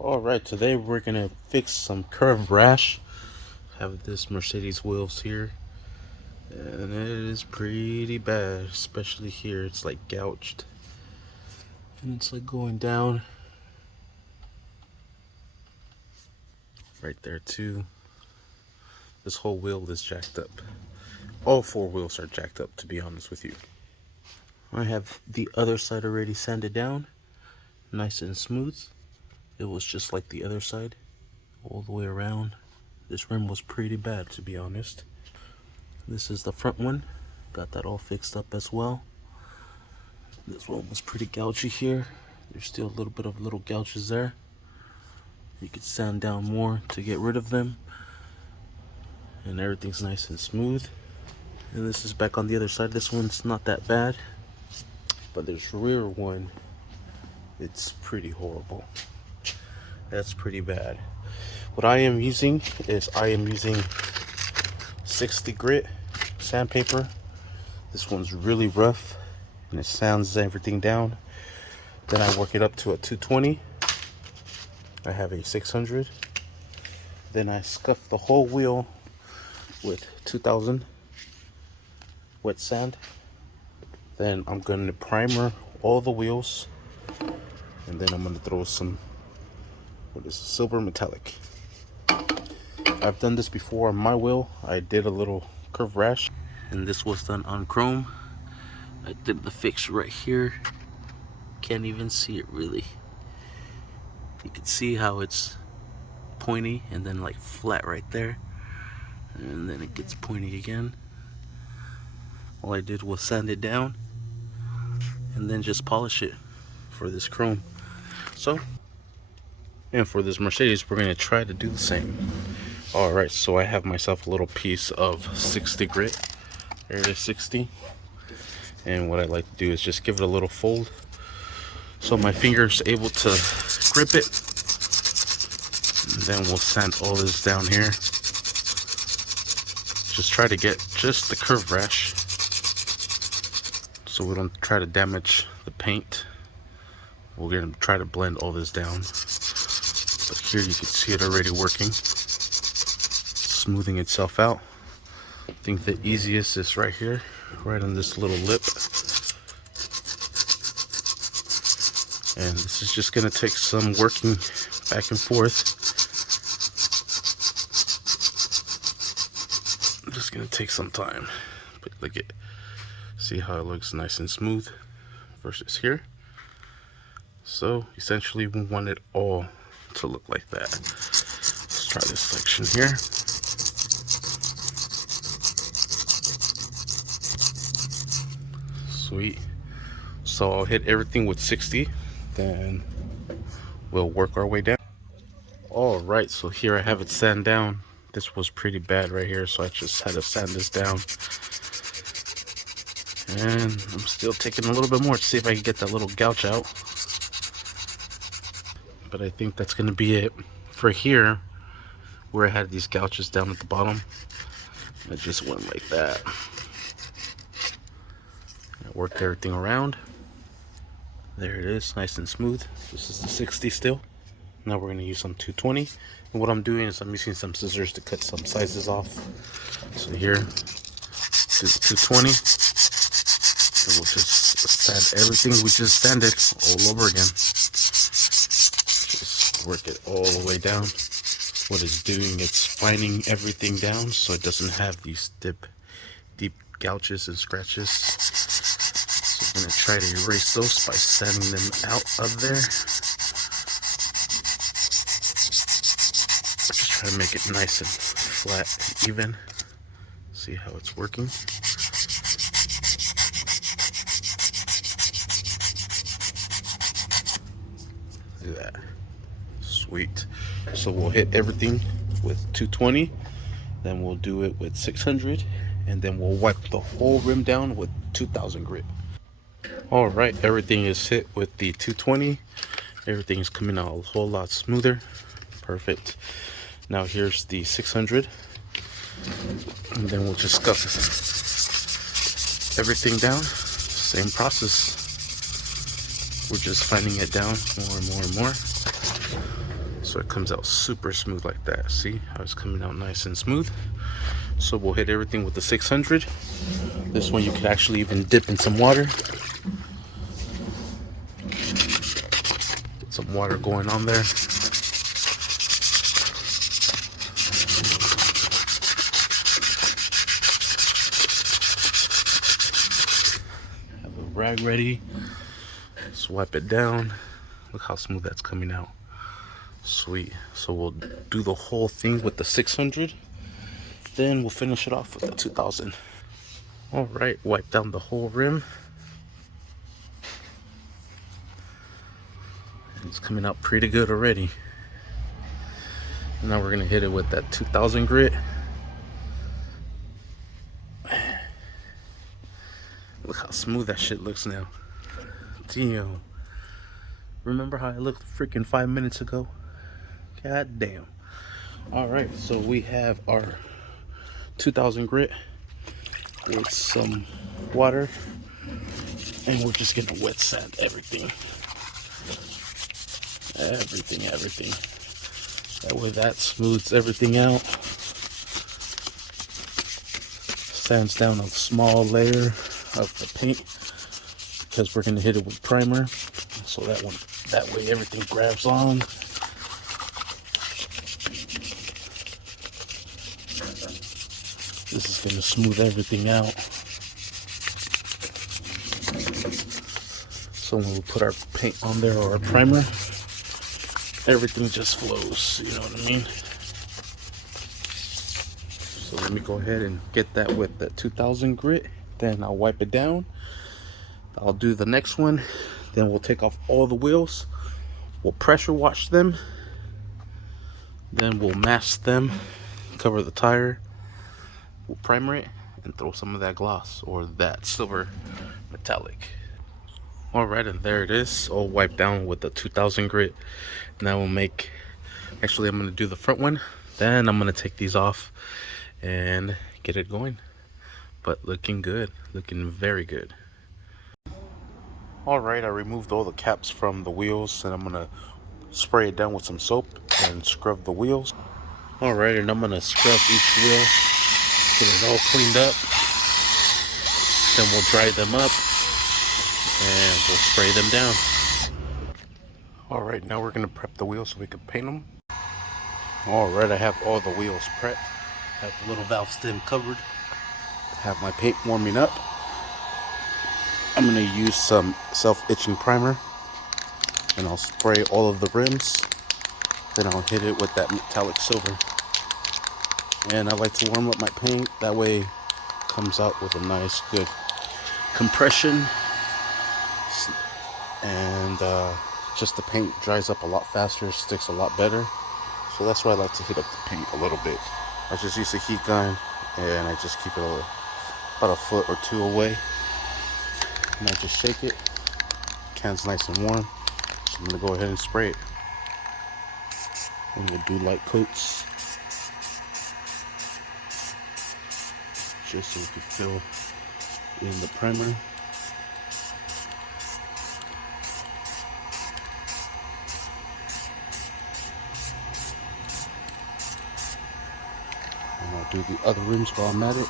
Alright, today we're gonna fix some curved rash. Have this Mercedes wheels here, and it is pretty bad, especially here. It's like gouged, and it's like going down right there too. This whole wheel is jacked up. All four wheels are jacked up, to be honest with you. I have the other side already sanded down, nice and smooth. It was just like the other side, all the way around. This rim was pretty bad, to be honest. This is the front one. Got that all fixed up as well. This one was pretty gougy here. There's still a little bit of little gouges there. You could sand down more to get rid of them. And everything's nice and smooth. And this is back on the other side. This one's not that bad. But this rear one, it's pretty horrible. That's pretty bad. What I am using is 60 grit sandpaper. This one's really rough and it sands everything down. Then I work it up to a 220. I have a 600. Then I scuff the whole wheel with 2000 wet sand. Then I'm going to primer all the wheels, and then I'm going to throw some, what is it, silver metallic. I've done this before on my wheel. I did a little curve rash, and this was done on chrome. I did the fix right here. Can't even see it really. You can see how it's pointy and then like flat right there, and then it gets pointy again. All I did was sand it down and then just polish it for this chrome. And for this Mercedes, we're gonna try to do the same. Alright, so I have myself a little piece of 60 grit. There it is, 60. And what I like to do is just give it a little fold so my finger's able to grip it. And then we'll sand all this down here. Just try to get just the curve rash so we don't try to damage the paint. We're gonna try to blend all this down. But here you can see it already working, smoothing itself out. I think the easiest is right here, right on this little lip. And this is just gonna take some working back and forth. Just gonna take some time. But look at, see how it looks nice and smooth versus here. So essentially we want it all to look like that. Let's try this section here. Sweet. So I'll hit everything with 60, then we'll work our way down. All right, so here I have it sand down. This was pretty bad right here, so I just had to sand this down. And I'm still taking a little bit more to see if I can get that little gouge out. But I think that's gonna be it for here, where I had these gouges down at the bottom. It just went like that. I worked everything around. There it is, nice and smooth. This is the 60 still. Now we're gonna use some 220. And what I'm doing is I'm using some scissors to cut some sizes off. So here, do the 220. And we'll just sand everything we just sanded all over again. Work it all the way down. What it's doing, it's fining everything down so it doesn't have these deep gouges and scratches. So I'm gonna try to erase those by sanding them out of there. Just try to make it nice and flat and even. See how it's working. Look at that. Sweet. So we'll hit everything with 220, then we'll do it with 600, and then we'll wipe the whole rim down with 2000 grit. All right, everything is hit with the 220. Everything is coming out a whole lot smoother. Perfect. Now here's the 600, and then we'll just scuff everything down. Same process. We're just fining it down more and more and more. So it comes out super smooth like that. See how it's coming out nice and smooth? So we'll hit everything with the 600. This one you could actually even dip in some water. Get some water going on there. Have a rag ready. Swipe it down. Look how smooth that's coming out. Sweet. So we'll do the whole thing with the 600. Then we'll finish it off with the 2000. Alright, wipe down the whole rim. It's coming out pretty good already. Now we're gonna hit it with that 2000 grit. Look how smooth that shit looks now. Damn. Remember how I looked freaking 5 minutes ago? God damn. Alright, so we have our 2000 grit with some water, and we're just gonna wet sand everything. Everything. That way that smooths everything out. Sands down a small layer of the paint because we're gonna hit it with primer. So that way everything grabs on. This is gonna smooth everything out. So when we put our paint on there or our primer, everything just flows, you know what I mean? So let me go ahead and get that with the 2000 grit. Then I'll wipe it down. I'll do the next one. Then we'll take off all the wheels. We'll pressure wash them. Then we'll mask them, cover the tire. We'll primer it and throw some of that gloss or that silver metallic. Alright, and there it is, all wiped down with the 2000 grit. Now we'll make, actually I'm going to do the front one, then I'm going to take these off and get it going. But looking good, looking very good. Alright, I removed all the caps from the wheels, and I'm going to spray it down with some soap and scrub the wheels. Alright, and I'm going to scrub each wheel, get it all cleaned up. Then we'll dry them up and we'll spray them down. Alright, now we're going to prep the wheels so we can paint them. Alright, I have all the wheels prepped. Have the little valve stem covered. Have my paint warming up. I'm going to use some self-itching primer, and I'll spray all of the rims. Then I'll hit it with that metallic silver. And I like to warm up my paint, that way it comes out with a nice good compression, and just the paint dries up a lot faster, sticks a lot better. So that's why I like to hit up the paint a little bit. I just use a heat gun, and I just keep it about a foot or two away, and I just shake it. Can's nice and warm, so I'm gonna go ahead and spray it. I'm gonna do light coats, just so we can fill in the primer. And I'll do the other rims while I'm at it.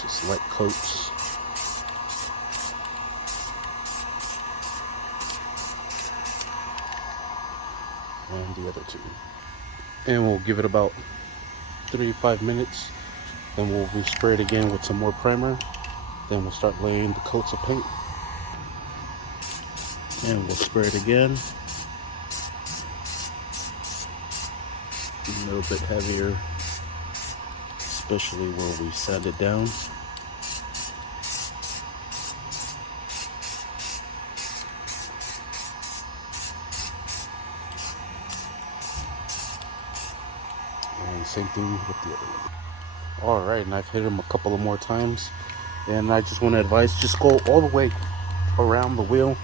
Just light coats. And the other two. And we'll give it about 3 to 5 minutes. Then we'll respray it again with some more primer. Then we'll start laying the coats of paint. And we'll spray it again. A little bit heavier, especially where we sand it down. And same thing with the other one. Alright, and I've hit them a couple of more times. And I just want to advise, just go all the way around the wheel,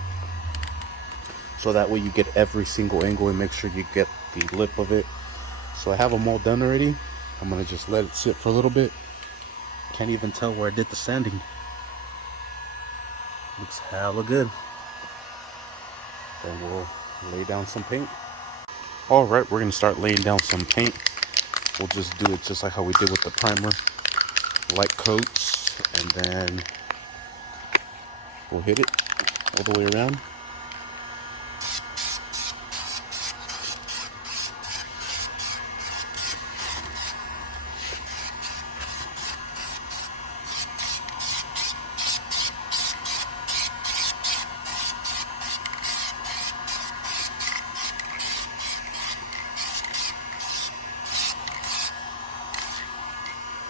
so that way you get every single angle and make sure you get the lip of it. So I have them all done already. I'm gonna just let it sit for a little bit. Can't even tell where I did the sanding. Looks hella good. Then we'll lay down some paint. Alright, we're going to start laying down some paint. We'll just do it just like how we did with the primer. Light coats, and then we'll hit it all the way around.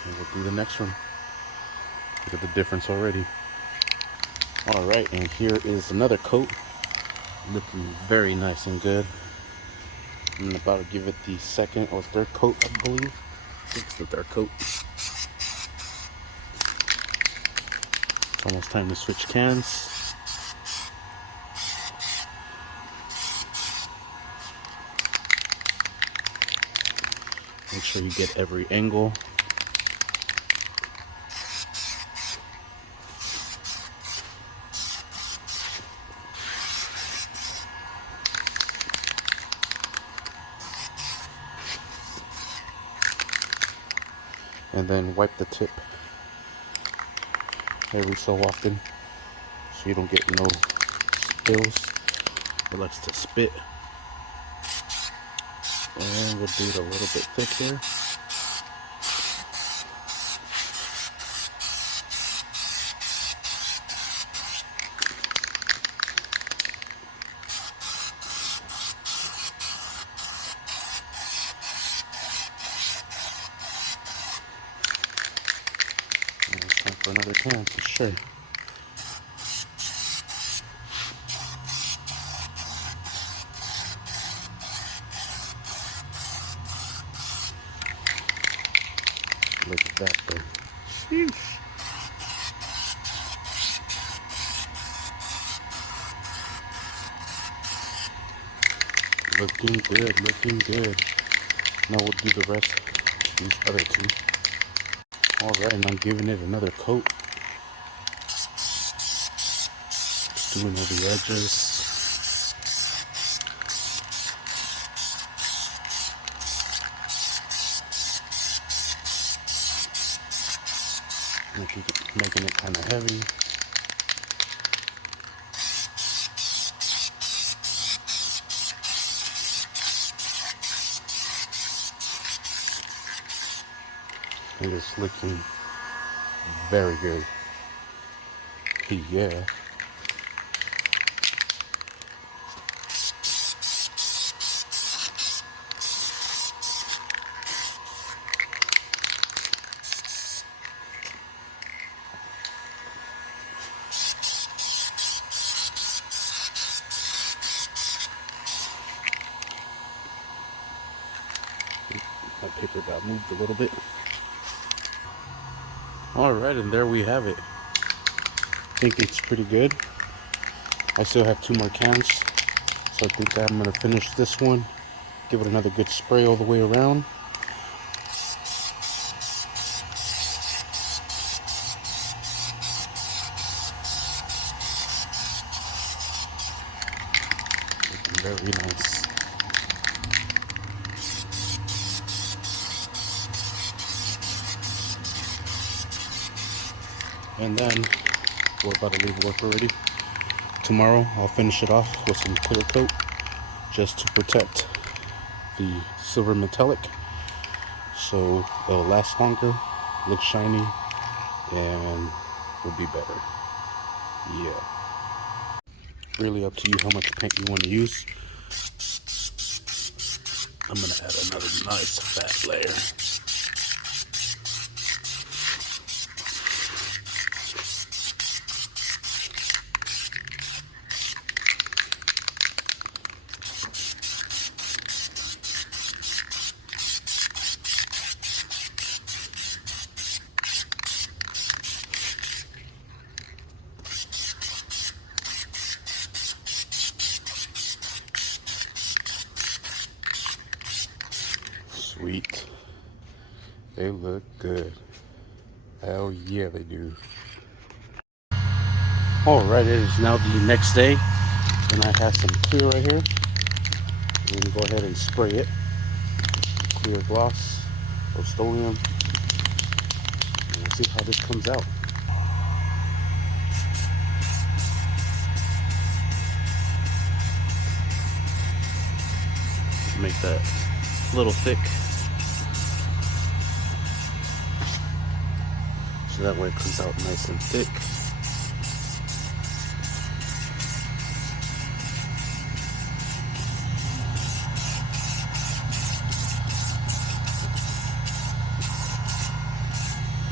And we'll do the next one. Look at the difference already. Alright, and here is another coat. Looking very nice and good. I'm about to give it the second or third coat, I believe. I think it's the third coat. It's almost time to switch cans. Make sure you get every angle. And then wipe the tip every so often so you don't get no spills. It likes to spit. And we'll do it a little bit thick here. And it's time for another can for sure. Look at that though. Sheesh. Looking good, looking good. Now we'll do the rest of these other two. Alright, and I'm giving it another coat. Just doing all the edges. Making it kind of heavy. And it's looking very good. Yeah. My paper got moved a little bit. Alright, and there we have it. I think it's pretty good. I still have 2 more cans, so I think I'm going to finish this one. Give it another good spray all the way around. Looking very nice. And then we're about to leave work already. Tomorrow I'll finish it off with some clear coat just to protect the silver metallic so it'll last longer, look shiny, and will be better. Yeah. Really up to you how much paint you want to use. I'm gonna add another nice fat layer. Sweet. They look good. Hell yeah, they do. Alright, it is now the next day, And I have some clear right here. I'm gonna go ahead and spray it. Clear gloss, Rust-Oleum. And we'll see how this comes out. Make that a little thick, so that way it comes out nice and thick.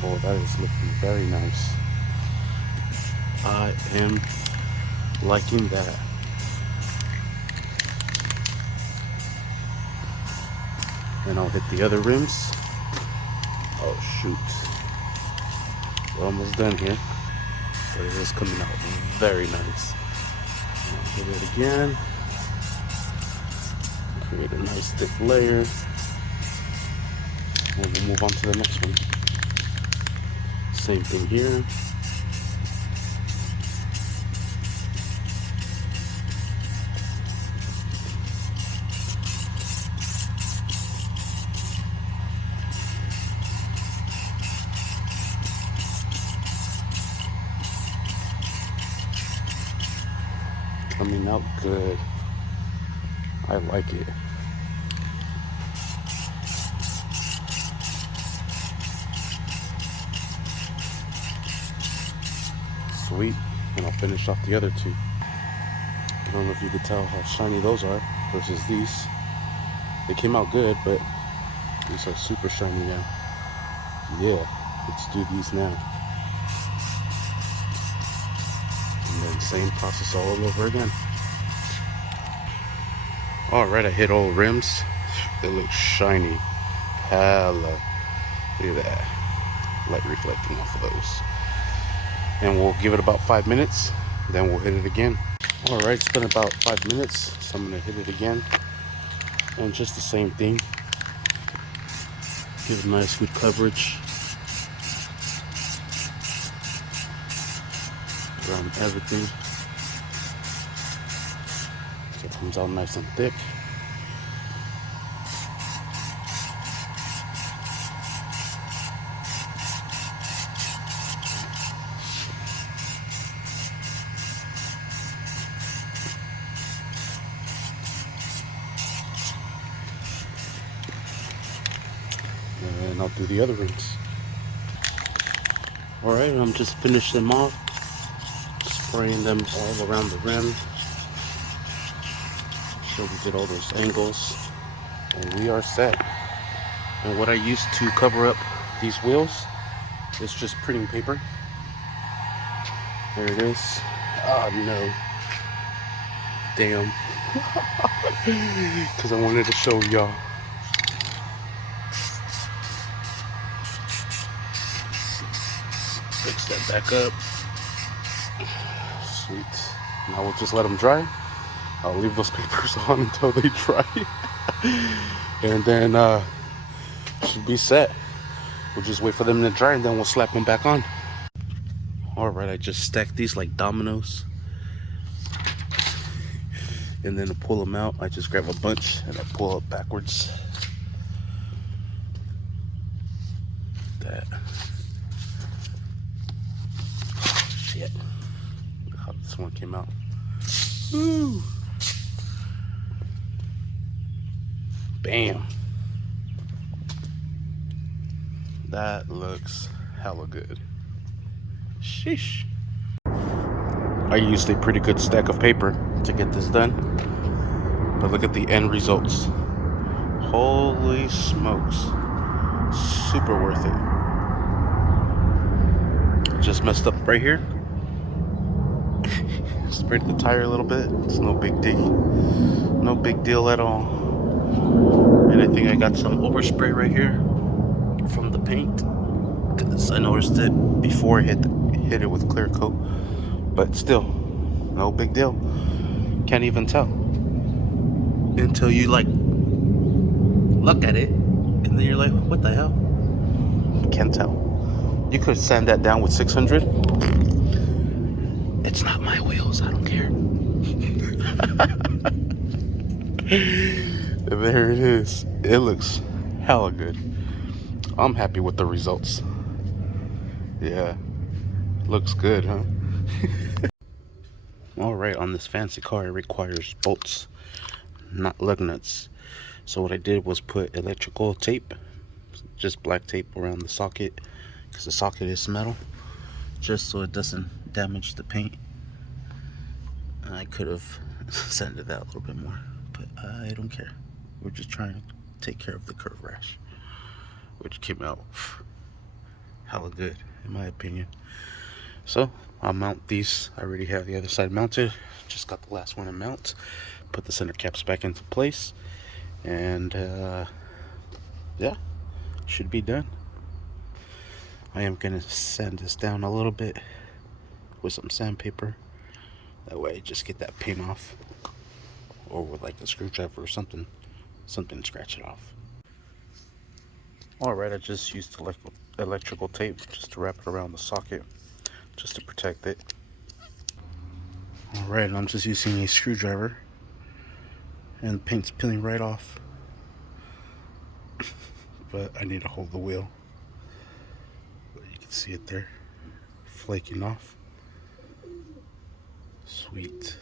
Oh, that is looking very nice. I am liking that. And I'll hit the other rims. Oh shoot. We're almost done here. But it is coming out very nice. I'll hit it again. Create a nice thick layer. And we'll move on to the next one. Same thing here. Coming out good. I like it. Sweet. And I'll finish off the other two. I don't know if you could tell how shiny those are versus these. They came out good, but these are super shiny now. Yeah, let's do these now. And then same process all over again. Alright, I hit all rims. They look shiny. Hella. Look at that. Light reflecting off of those. And we'll give it about 5 minutes. Then we'll hit it again. Alright, it's been about 5 minutes. So I'm going to hit it again. And just the same thing. Give it nice good coverage. Around everything. So it comes out nice and thick. And I'll do the other rims. Alright, I'm just finishing them off. Spraying them all around the rim. So we get all those angles. And we are set. And what I use to cover up these wheels is just printing paper. There it is. Oh no. Damn. Because I wanted to show y'all. Fix that back up. Sweet. Now we'll just let them dry. I'll leave those papers on until they dry. And then should be set. We'll just wait for them to dry and then we'll slap them back on. Alright, I just stacked these like dominoes. And then to pull them out, I just grab a bunch and I pull it backwards. That. Shit. Look how this one came out. Woo! Bam. That looks hella good. Sheesh. I used a pretty good stack of paper to get this done. But look at the end results. Holy smokes. Super worth it. Just messed up right here. Sprayed the tire a little bit. It's no big deal. No big deal at all. And I think I got some overspray right here from the paint, because I noticed it before I hit it with clear coat. But still, no big deal. Can't even tell until you like look at it, and then you're like, what the hell? Can't tell. You could sand that down with 600. It's not my wheels, I don't care. There it is. It looks hella good. I'm happy with the results. Yeah, looks good, huh? Alright, on this fancy car, it requires bolts, not lug nuts. So what I did was put electrical tape, just black tape around the socket, because the socket is metal, just so it doesn't damage the paint. And I could have sanded that a little bit more, but I don't care. We're just trying to take care of the curve rash, which came out hella good in my opinion. So I'll mount these. I already have the other side mounted, just got the last one to mount, put the center caps back into place, and yeah, should be done. I am gonna sand this down a little bit with some sandpaper, that way just get that paint off, or with like a screwdriver or something to scratch it off. Alright, I just used electrical tape just to wrap it around the socket, just to protect it. Alright, I'm just using a screwdriver, and the paint's peeling right off. But I need to hold the wheel. But you can see it there, flaking off. Sweet.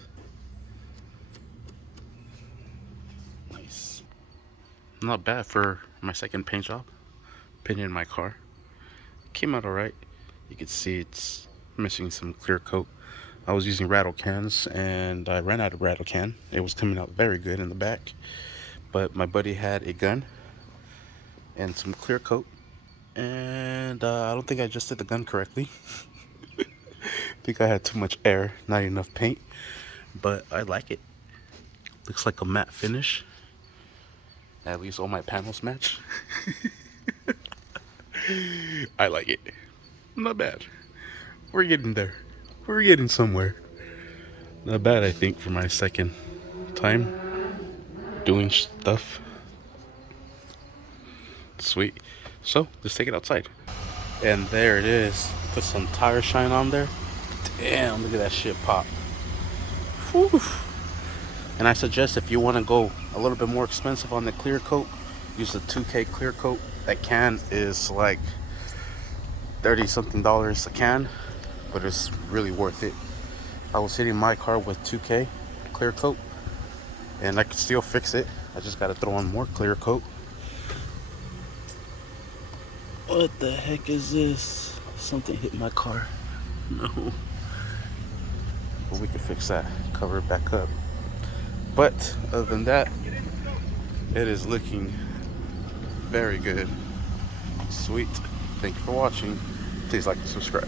Nice. Not bad for my second paint job. Painting my car. Came out alright. You can see it's missing some clear coat. I was using rattle cans and I ran out of rattle can. It was coming out very good in the back. But my buddy had a gun and some clear coat. And I don't think I just did the gun correctly. I think I had too much air, not enough paint. But I like it. Looks like a matte finish. At least all my panels match. I like it. Not bad. We're getting there. We're getting somewhere. Not bad, I think, for my second time doing stuff. Sweet. So, let's take it outside. And there it is. Put some tire shine on there. Damn, look at that shit pop. Whew. And I suggest if you want to go a little bit more expensive on the clear coat, use the 2K clear coat. That can is like $30 something a can, but it's really worth it. I was hitting my car with 2K clear coat and I could still fix it. I just gotta throw on more clear coat. What the heck is this? Something hit my car. No. But we can fix that, cover it back up. But other than that, it is looking very good. Sweet. Thank you for watching. Please like and subscribe.